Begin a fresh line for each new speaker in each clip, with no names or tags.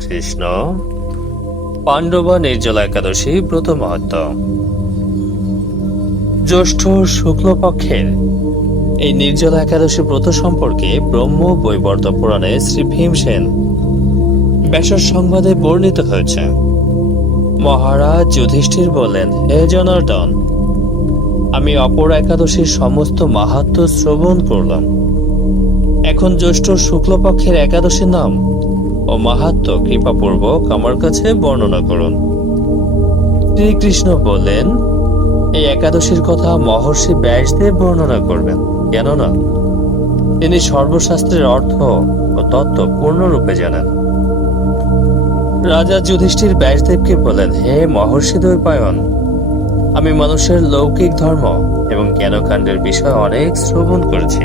কৃষ্ণ পাণ্ডবা নির্জলা একাদশী ব্রত মাহাত্ম জ্যৈষ্ঠ শুক্লপক্ষের এই নির্জলা একাদশী ব্রত সম্পর্কে ব্রহ্ম বৈবর্ত পুরাণে শ্রী ভীমসেন ব্যাসর সংবাদে বর্ণিত হয়েছে। মহারাজ যুধিষ্ঠির বললেন, হে জনার্দন, আমি অপর একাদশীর সমস্ত মাহাত্ম শ্রবণ করলাম। এখন জ্যৈষ্ঠ শুক্লপক্ষের একাদশীর নাম ও মাহাত্ম কৃপাপূর্বক আমার কাছে বর্ণনা করুন। শ্রীকৃষ্ণ বললেন এই একাদশীর কথা মহর্ষি ব্যাসদেব বর্ণনা করবেন, কেননা তিনি সর্বশাস্ত্রের অর্থ ও তত্ত্ব পূর্ণরূপে জানেন। রাজা যুধিষ্ঠির ব্যাসদেবকে বলেন, হে মহর্ষি দ্বৈপায়ন, আমি মানুষের লৌকিক ধর্ম এবং জ্ঞানকাণ্ডের বিষয় অনেক শ্রবণ করেছি।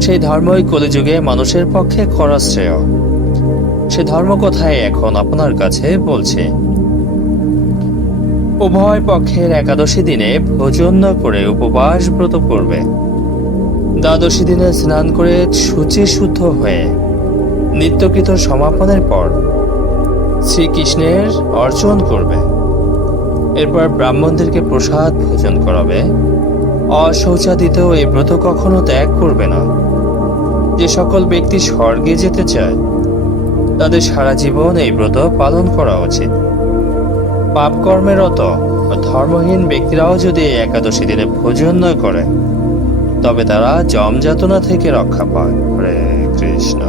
সেই ধর্মই কলিযুগে মানুষের পক্ষে করা শ্রেয় সে ধর্ম কথাই এখন আপনার কাছে বলছি। উভয় পক্ষের একাদশী দিনে ভোজন করে উপবাস ব্রত করবে। দ্বাদশী দিনে স্নান করে শুচি শুদ্ধ হয়ে নিত্যকৃত সমাপনের পর শ্রীকৃষ্ণের অর্চন করবে। এরপর ব্রাহ্মণদেরকে প্রসাদ ভোজন করাবে। অশৌচাদিত এই ব্রত কখনো ত্যাগ করবে না। যে সকল ব্যক্তি স্বর্গে যেতে চায়, তাদের সারা জীবন এই ব্রত পালন করা উচিত। পাপ কর্মেরত ধর্মহীন ব্যক্তিরাও যদি একাদশী দিনে ভোজন না করে, তবে তারা জমযাতনা থেকে রক্ষা পায়। হরে কৃষ্ণ।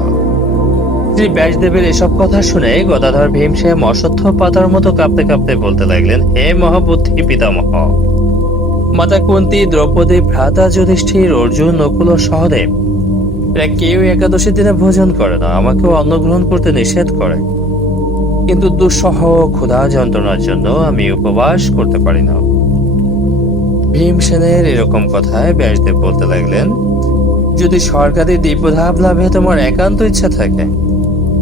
শ্রী ব্যাসদেবের এসব কথা শুনে গদাধর ভীমসেন অসত্য পাতার মতো কাঁপতে কাঁপতে বলতে লাগলেন, হে মহাবুদ্ধি পিতামহ! মাতা কুন্তি, দ্রৌপদী, ভ্রাতা যুধিষ্ঠির, অর্জুন, নকুল সহদেব এরা কেউ একাদশী দিনে ভোজন করে না, আমাকেও অন্ন গ্রহণ করতে নিষেধ করে। কিন্তু দুঃসহ, ক্ষুধা যন্ত্রণার জন্য আমি উপবাস করতে পারি না। ভীমসেনের এরকম কথায় ব্যাসদেব বলতে লাগলেন, যদি সরকারি দিব্যধাপ লাভে তোমার একান্ত ইচ্ছা থাকে,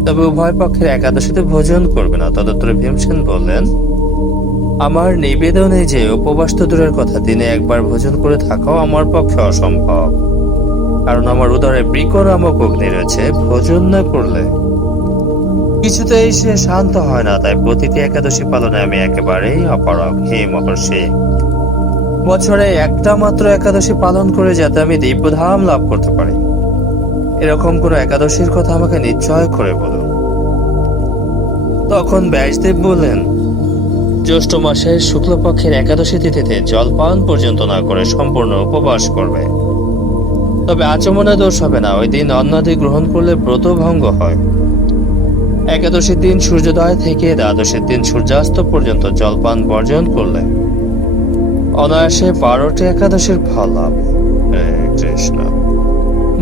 তবে উভয় পক্ষের একাদশীতে ভোজন করবে না। তদুত্তরে ভীমসেন বললেন, আমার নিবেদনে যে উপবাস তো দূরের কথা, দিনে একবার ভোজন করে থাকাও আমার পক্ষে অসম্ভব। কারণ আমার উদরে বৃক নামক অগ্নি রয়েছে, ভোজন না করলে। কিছুতেই সে শান্ত হয় না, তাই প্রতিটি একাদশী পালনে আমি একেবারেই অপারগ। হে মহর্ষি, বছরে একটা মাত্র একাদশী পালন করে যাতে আমি দিব্যধাম লাভ করতে পারি। এরকম কোন একাদশীর কথা আমাকে নিশ্চয় করে বলুন তখন ব্যাসদেব বললেন, জ্যৈষ্ঠ মাসের শুক্লপক্ষের একাদশী তিথিতে জলপান পর্যন্ত না করে সম্পূর্ণ উপবাস করবে। তবে আচমনে দোষ হবে না। ওই দিন অন্নাদি গ্রহণ করলে ব্রত ভঙ্গ হয়। একাদশীর দিন সূর্যোদয় থেকে দ্বাদশীর দিন সূর্যাস্ত পর্যন্ত জলপান বর্জন করলে অনায়াসে বারোটি একাদশীর ফল লাভ কৃষ্ণ।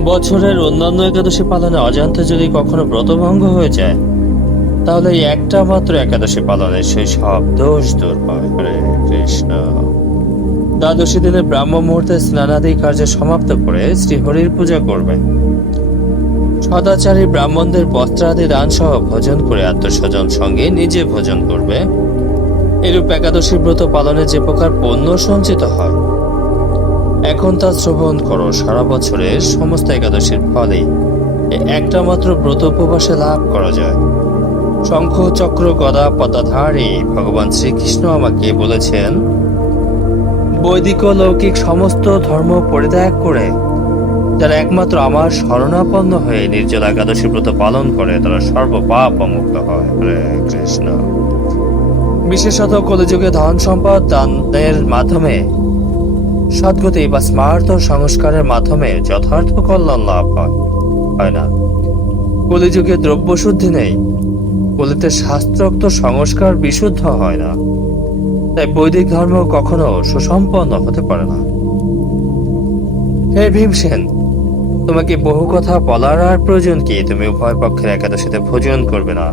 বছরের অন্যান্য একাদশী পালনে অজান্তে যদি কখনো ব্রতভঙ্গ হয়ে যায়, তাহলে একটা মাত্র একাদশী পালনে সেই সব দোষ দূর হয় কৃষ্ণ। দ্বাদশী দিনে ব্রাহ্ম মুহূর্তে স্নানাদি কার্য সমাপ্ত করে শ্রীহরির পূজা করবে। সদাচারী ব্রাহ্মণদের বস্ত্রাদি দান সহ ভোজন করে আত্মস্বজন সঙ্গে নিজে ভোজন করবে। এরূপ একাদশী ব্রত পালনে যে প্রকার পণ্য সঞ্চিত হয়, এখন তা শ্রবণ করো। সারা বছরের সমস্ত একাদশীর এই একটা মাত্র ব্রত উপবাসে লাভ করা যায়। শঙ্খ, চক্র, গদা পদাধারী ভগবান শ্রীকৃষ্ণ আমাকে বলেছেন বৈদিক ও লৌকিক সমস্ত ধর্ম পরিত্যাগ করে, যারা একমাত্র আমার শরণাপন্ন হয়ে নির্জলা একাদশী ব্রত পালন করে, তারা সর্বপাপ মুক্ত হয়। হরে কৃষ্ণ। বিশেষত কলিযুগে ধন সম্পদ দানের মাধ্যমে, সদ্গতি বা স্মার্ত সংস্কারের মাধ্যমে যথার্থ কল্যাণ লাভ হয়। হয় না? কলিযুগে দ্রব্য শুদ্ধি নেই, কলিতে শাস্ত্রোক্ত সংস্কার বিশুদ্ধ হয় না। তাই বৈদিক ধর্ম কখনো সুসম্পন্ন হতে পারে না। হে ভীমসেন, তোমাকে বহু কথা বলার আর প্রয়োজন কি? তুমি উভয় পক্ষের একাদশীতে ভোজন করবে না।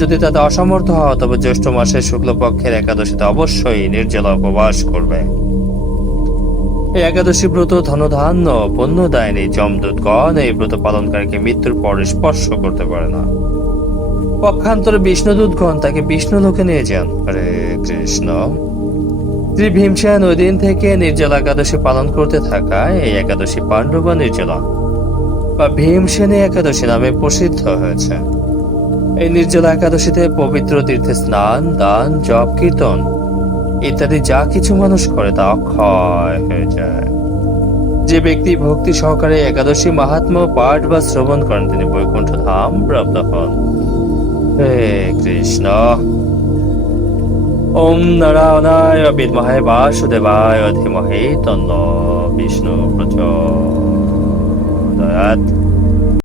যদি তাতে অসমর্থ হও, তবে জ্যৈষ্ঠ মাসের শুক্লপক্ষের একাদশীতে অবশ্যই নির্জলা উপবাস করবে। এই একাদশী ব্রত ধনধান্য পণ্য দায়নি যমদূতগণ এই ব্রত পালনকারীকে মৃত্যুর পর স্পর্শ করতে পারে না। পক্ষান্তরে বিষ্ণুদূতগণ তাকে বিষ্ণু লোকে নিয়ে যান। হরে কৃষ্ণ। শ্রী ভীমসেন ওই দিন থেকে নির্জলা একাদশী পালন করতে থাকায় এই একাদশী পাণ্ডবা নির্জলা বা ভীমসেনী একাদশী নামে প্রসিদ্ধ হয়েছে। এই নির্জলা একাদশীতে পবিত্র তীর্থে স্নান দান জপ কীর্তন ইত্যাদি যা কিছু মানুষ করে তা অক্ষয় হয়ে যায়। যে ব্যক্তি ভক্তি সহকারে একাদশী মাহাত্ম্য পাঠ বা শ্রবণ করেন তিনি বৈকুণ্ঠ ধাম প্রাপ্ত হন। হে কৃষ্ণ। ওম নারায়ণায় বিদ্মহে বাসুদেবায় ধীমহে তন্ন বিষ্ণু প্রচোদয়াৎ